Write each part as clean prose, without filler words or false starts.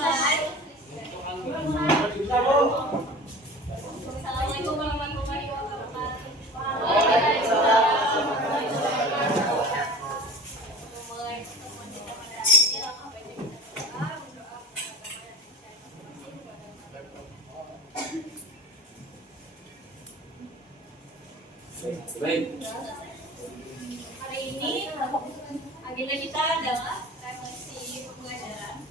mulai. Assalamualaikum warahmatullahi wabarakatuh. Baik. Hari ini agenda kita adalah refleksi pembelajaran.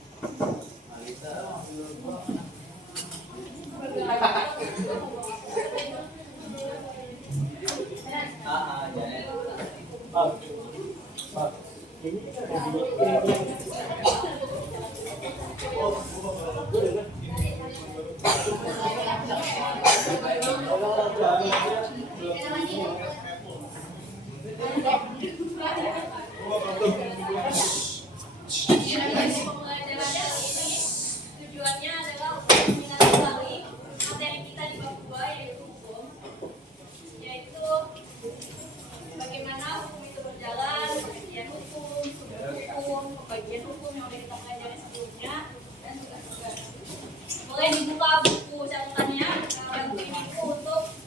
Pembelajarannya ini tujuannya adalah untuk mengenali materi kita di bab 2 yaitu hukum, yaitu bagaimana hukum itu berjalan, pengertian hukum, sumber hukum, pembagian hukum yang sudah kita pelajari sebelumnya, dan tugas-tugas. Boleh dibuka buku catatannya, buku ini untuk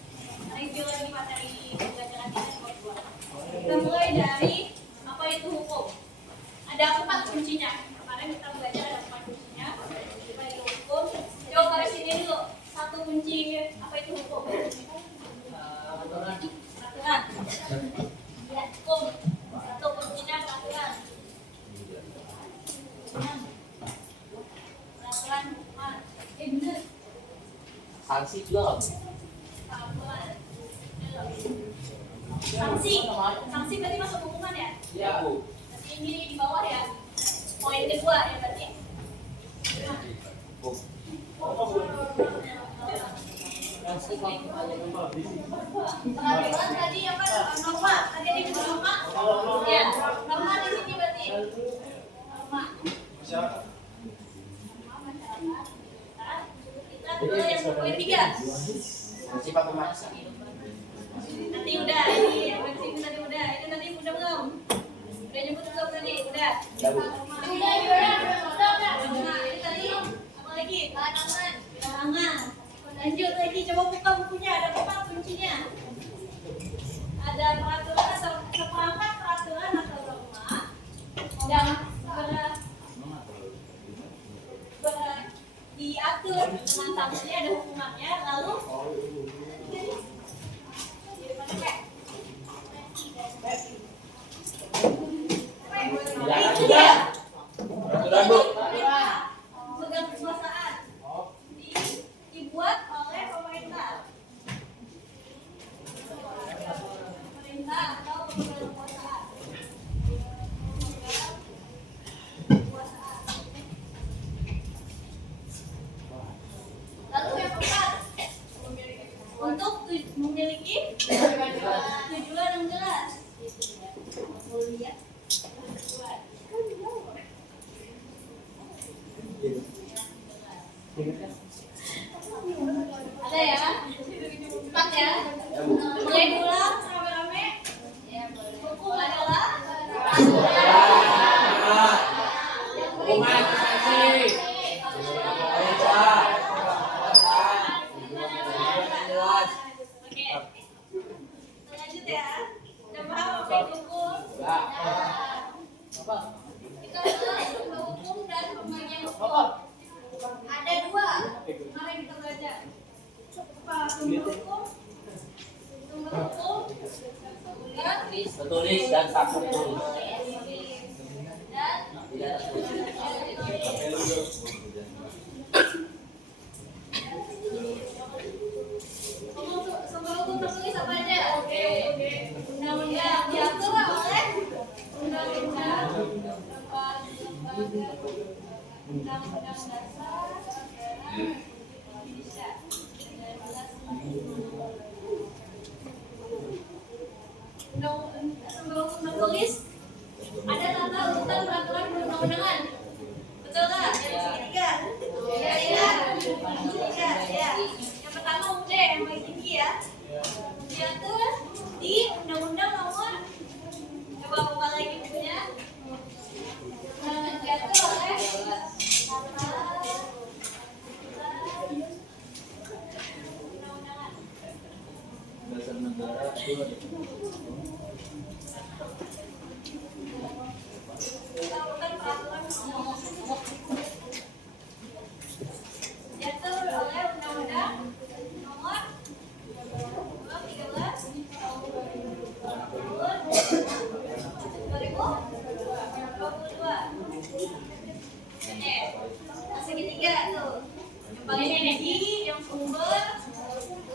review lagi materi pembelajaran kita di bab 2. Kita mulai dari apa itu hukum. Ada 4 kuncinya. Kemarin kita belajar ada 4 kuncinya. Apa itu hukum? Coba garis ini dulu. 1 kunci apa itu hukum? Peraturan. Ya, hukum. 1 kuncinya peraturan. Peraturan hukuman. Benar. Sanksi belum? Sanksi berarti masuk hukuman ya? Iya, Bu. Berarti ini di bawah ya. Poin kedua ya berarti. Peraturan tadi apa? Norma. Tadi ada juga norma. Ya, norma di sini berarti. Norma. Kita ke yang poin 3. Sifat memaksa. Nanti udah ini yang sini tadi udah. Ini nanti udah belum? Udah nyebut belum tadi? Udah. Nah, ini tadi apa lagi? Larangan. Lanjut lagi, coba buka bukunya. Ada 4 kuncinya. Ada peraturan atau seperangkat peraturan atau norma yang diatur dengan sanksinya, ada hukumannya. Lalu itu dia. Pegang kekuasaan dibuat oleh pemerintah atau pemegang kekuasaan. Lalu yang keempat, untuk memiliki tujuan yang jelas. Lihat. Ada ya? 4 ya? Mulai ulang rame-rame. Hukum adalah Hukuman sanksi. Oke. Lanjut ya. Udah paham apa itu hukum? Kita bahas hukum dan pembagian hukum. Ada 2. Kemarin kita belajar. Apa sumber hukum? Sumber hukum. Tertulis dan tak tertulis. Dan sumber hukum tertulis apa aja? Oke. Undang-undang diatur oleh undang-undang Undang-Undang Dasar Negara Indonesia 1945. Sumber hukum tertulis ada tata urutan peraturan perundang-undangan. Betul nggak? Yang segitiga. Ya, ya. Segitiga, ya. Yang pertama UUD yang paling tinggi ya. Diatur di Undang-Undang Nomor, coba buka lagi bukunya. Diatur oleh Lakukan peraturan diatur oleh Undang-Undang Nomor 13 Tahun 2022. Oke, segitiga tuh. Yang paling tinggi, yang sumber,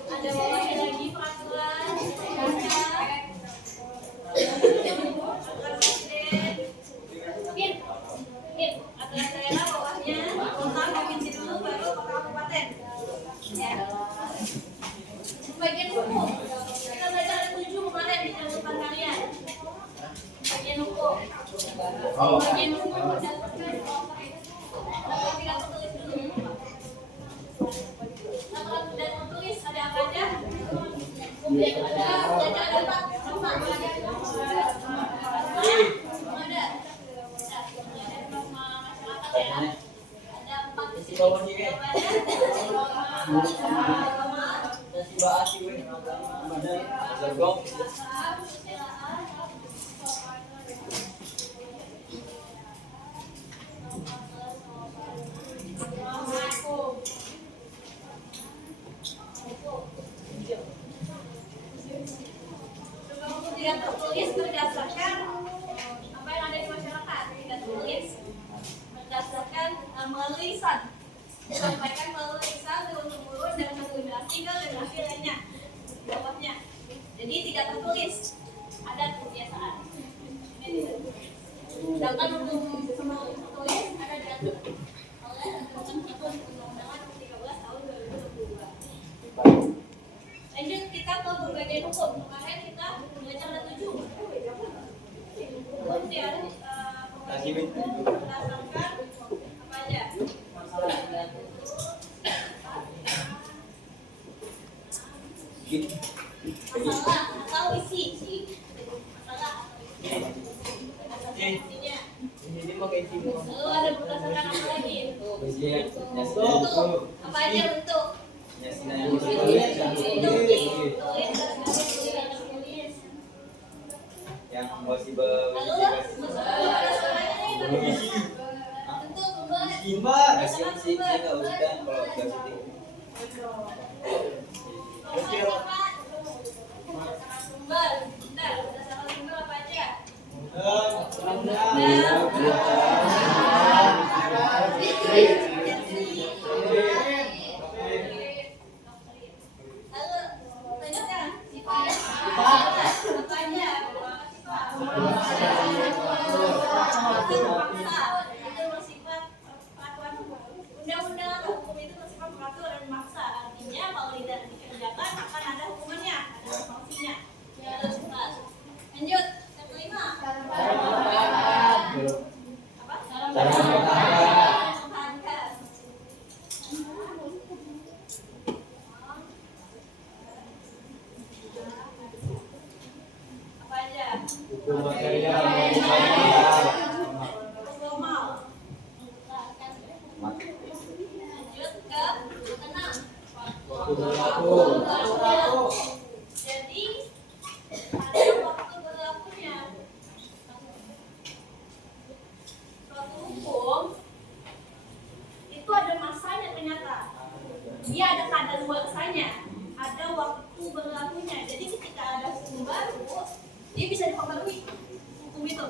ada bawahnya lagi peraturan, aturan daerah bawahnya, kota, provinsi dulu, baru kabupaten. Ya. Bagian hukum, kita belajar ada 7 kemarin di catatan kalian. Bagian hukum. Bagian hukum berdasarkan tidak tertulis dulu. Nah, dan tertulis ada apa aja? Ada 4 sama. Ada. Ada 4 di sini. Tidak tertulis berdasarkan apa yang ada di masyarakat. Tidak tertulis berdasarkan melalui lisan. Disampaikan melalui lisan turun-temurun dari satu generasi ke generasi lainnya. Di bawahnya. Jadi tidak tertulis. Ada kebiasaan. Sedangkan untuk tertulis ada diatur oleh Undang-Undang Nomor 13 Tahun 2022. Lanjut kita ke berbagai hukum. Kemarin kita belajar ada 7. Hukum dia berdasarkan apa aja? Masalah atau isi. Masalah. Isinya. Lalu ada berdasarkan apa lagi? Bentuk. Apa aja bentuk? Yang masih Undang-undang atau hukum itu bersifat peraturan dan maksa. Artinya kalau tidak dikerjakan akan ada hukumannya, ada sanksinya. Ya, jelas. Lanjut, yang kelima. Apa? Mempertahankan. Apa aja? hukum material Formal. Lanjut ke keenam. Jadi ada waktu berlakunya. Suatu hukum itu ada masanya ternyata. Dia ada kadaluarsanya, ada waktu berlakunya. Jadi ketika ada hukum baru, dia bisa dipengaruhi hukum itu.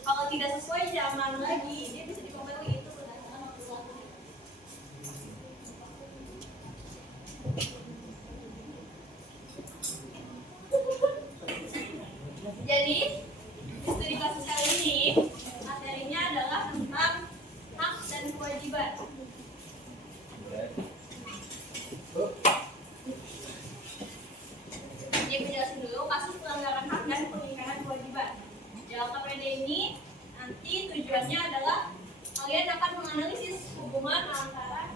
Kalau tidak sesuai zaman lagi, dia bisa dipengaruhi itu berdasarkan waktu berlakunya. Jadi, studi kasus kali ini materinya adalah tentang hak dan kewajiban. Jadi penjelasan dulu kasus pelanggaran hak dan pengingkaran kewajiban. Dalam KPD ini nanti tujuannya adalah kalian akan menganalisis hubungan antara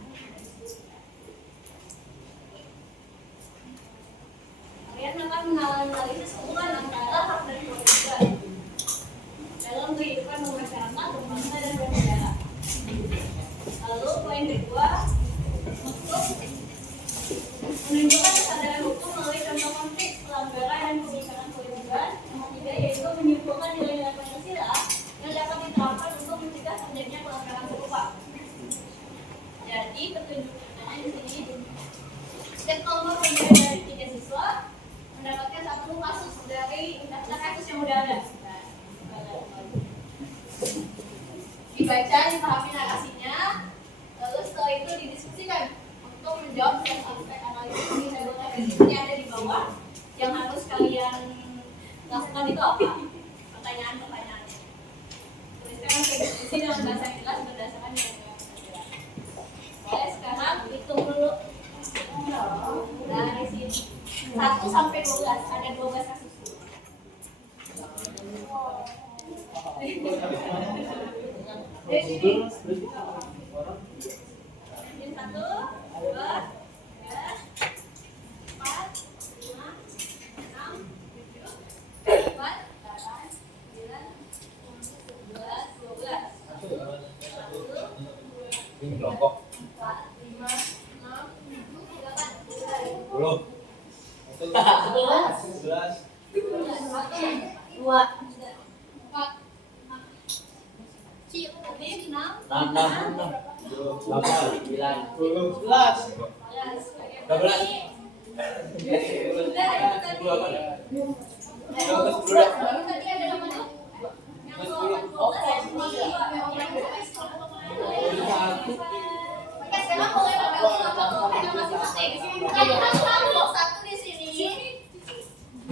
hak dan kewajiban dalam kehidupan bermasyarakat, berbangsa dan bernegara. Lalu poin kedua, untuk Menunjukkan kesadaran hukum melalui contoh konkret pelanggaran dan pemikiran kewajiban. Yang ketiga yaitu menyimpulkan nilai-nilai Pancasila yang dapat diterapkan untuk mencegah terjadinya pelanggaran serupa. Jadi petunjuknya di sini. Kelompok terdiri dari 3 siswa mendapatkan 1 kasus dari daftar kasus yang sudah ada. Dibaca, dipahami narasinya, lalu setelah itu didiskusikan untuk menjawab setiap aspek analisis di tabel resiko yang ada di bawah. Yang harus kalian lakukan itu apa? Pertanyaan-pertanyaannya. Tuliskan diskusi dengan bahasa yang jelas berdasarkan nilai-nilai Pancasila. Oke, sekarang hitung dulu dari sini 1 sampai 12, ada 12 kasus. Dari sini. Ini 1, 2, 3, 4, 5, 6, 7, 8, 9, 11, 12. 1, Ini kelompok 4, 5, 6, 7, 8, 10. 11. 2, 4, 6, 8. 9, 11. 1 di sini,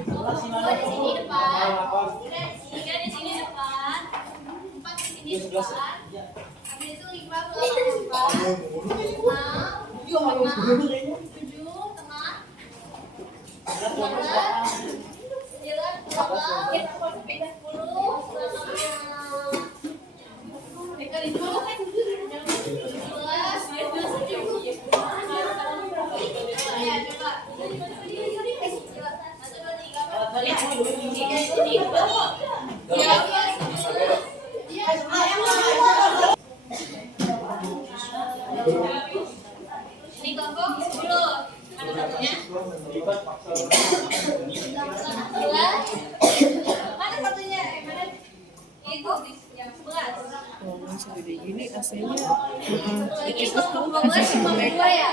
2 di sini depan, 3 di sini depan, 4 di sini depan, habis itu 5 belakang depan, 6, 7 tengah, 11, 9 belakang, 10 ini kelompok 10. Ada satunya? Mana satunya? Mana? Itu yang 11. Segede gini AC-nya. Ini kelompok 12 cuma 2 ya?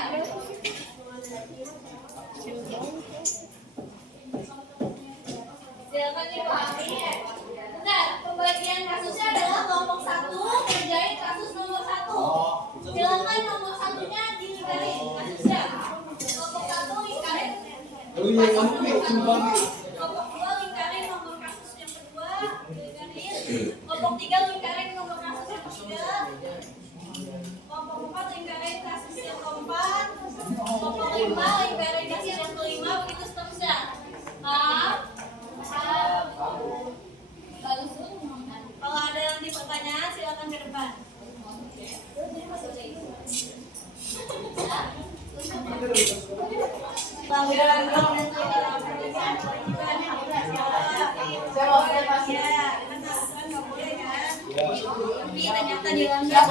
Silakan dipahami. Bentar, pembagian kasusnya adalah kelompok 1 kerjain kasus nomor 1. Silakan nomor 1-nya dilingkarin kasusnya. Kelompok 1 lingkarin. Kelompok 2 lingkarin nomor kasus yang kedua, lingkarin. Kelompok 3 lingkarin nomor kasus yang ketiga. Kelompok 4 lingkarin kasus yang keempat. Kelompok 5 lingkarin kasus yang kelima, begitu seterusnya. Kalau ada nanti pertanyaan silakan ke depan. Pelanggaran HAM dan pelanggaran kewajiban nggak boleh kan? Tapi ternyata dilanggar.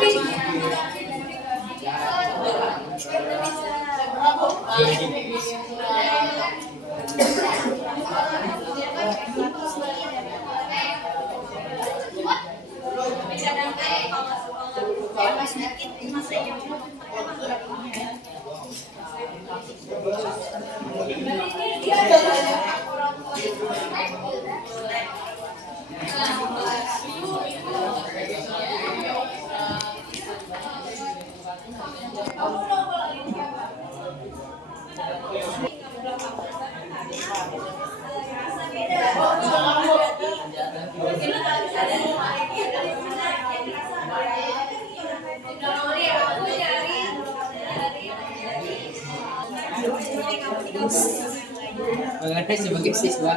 mengenai sebagai siswa.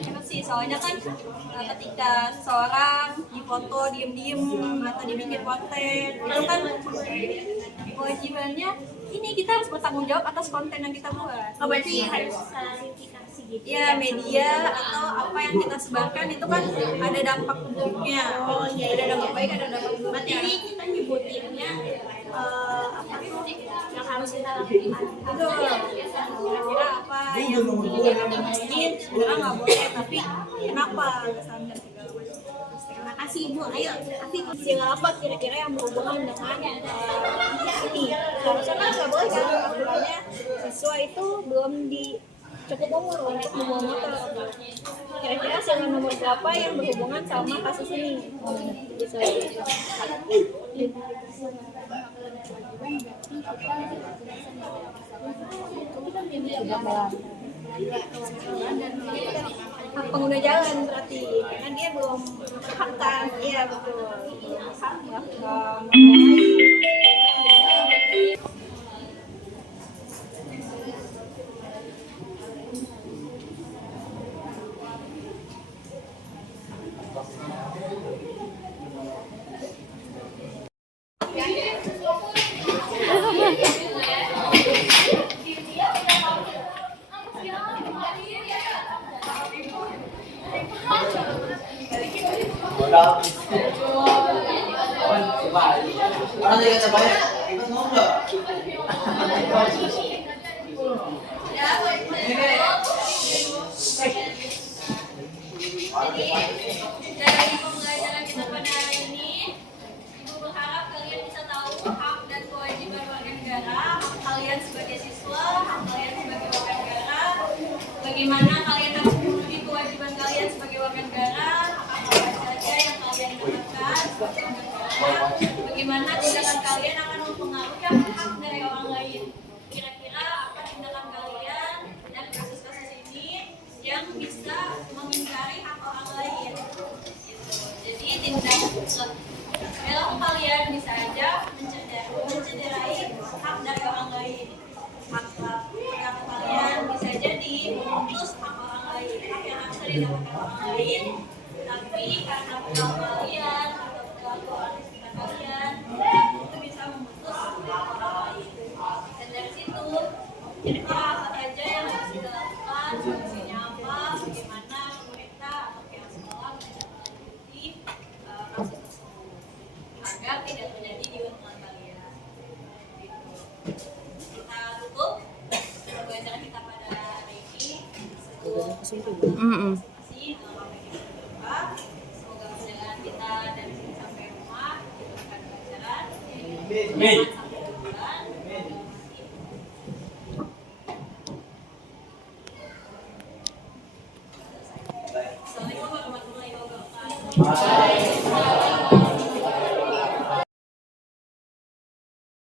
Enak sih, soalnya kan ketika seseorang difoto diem-diem atau dibikin konten itu kan kewajibannya ini kita harus bertanggung jawab atas konten yang kita buat. Oh, berarti harus klarifikasi gitu. Ya, media atau apa yang kita sebarkan itu kan ada dampak buruknya. Oh iya, Ada dampak baik, ada dampak berarti buruknya. ini kita nyebutinnya apa tuh yang harus kita lakukan. Betul. Kira-kira apa yang kita lakuin sebenarnya nggak boleh, tapi kenapa alasannya segala macam. Terima kasih Ibu. Ayo, Afif, apa kira-kira yang berhubungan dengan ini? Seharusnya kan nggak boleh kan aturannya siswa itu belum di cukup umur untuk membawa motor. Kira-kira sila nomor berapa yang berhubungan sama kasus ini? Bisa. Hak pengguna jalan berarti karena dia belum hak kan, iya betul. Hak Orang tadi kata banyak, ikut mau nggak? Dari pembelajaran kita pada hari ini, Ibu berharap kalian bisa tahu hak dan kewajiban warga negara, hak kalian sebagai siswa, hak kalian sebagai warga negara, bagaimana kalian harus memenuhi kewajiban kalian sebagai warga negara, hak apa saja yang kalian dapatkan sebagai warga negara, bagaimana tindakan kalian akan mempengaruhi hak dari orang lain. Kira-kira apa tindakan kalian dan kasus-kasus ini yang bisa mengingkari hak orang lain. Gitu. Jadi perilaku kalian bisa aja mencederai hak dari orang lain. Perilaku kalian bisa jadi memutus hak orang lain, hak yang harus didapatkan orang lain. Tapi karena perilaku kalian atau perilaku orang di sekitar kalian itu bisa memutus hak orang lain. Dan dari situ kira-kira apa aja yang harus kita lakukan, solusinya apa, bagaimana pemerintah atau pihak sekolah menindaklanjuti kasus tersebut agar tidak terjadi di lingkungan kalian. Gitu. Kita tutup pembelajaran kita pada hari ini. Terima kasih telah berdoa. Semoga perjalanan kita dari sini sampai rumah diberikan pelajaran. Jangan sampai bulan. Assalamualaikum warahmatullahi wabarakatuh.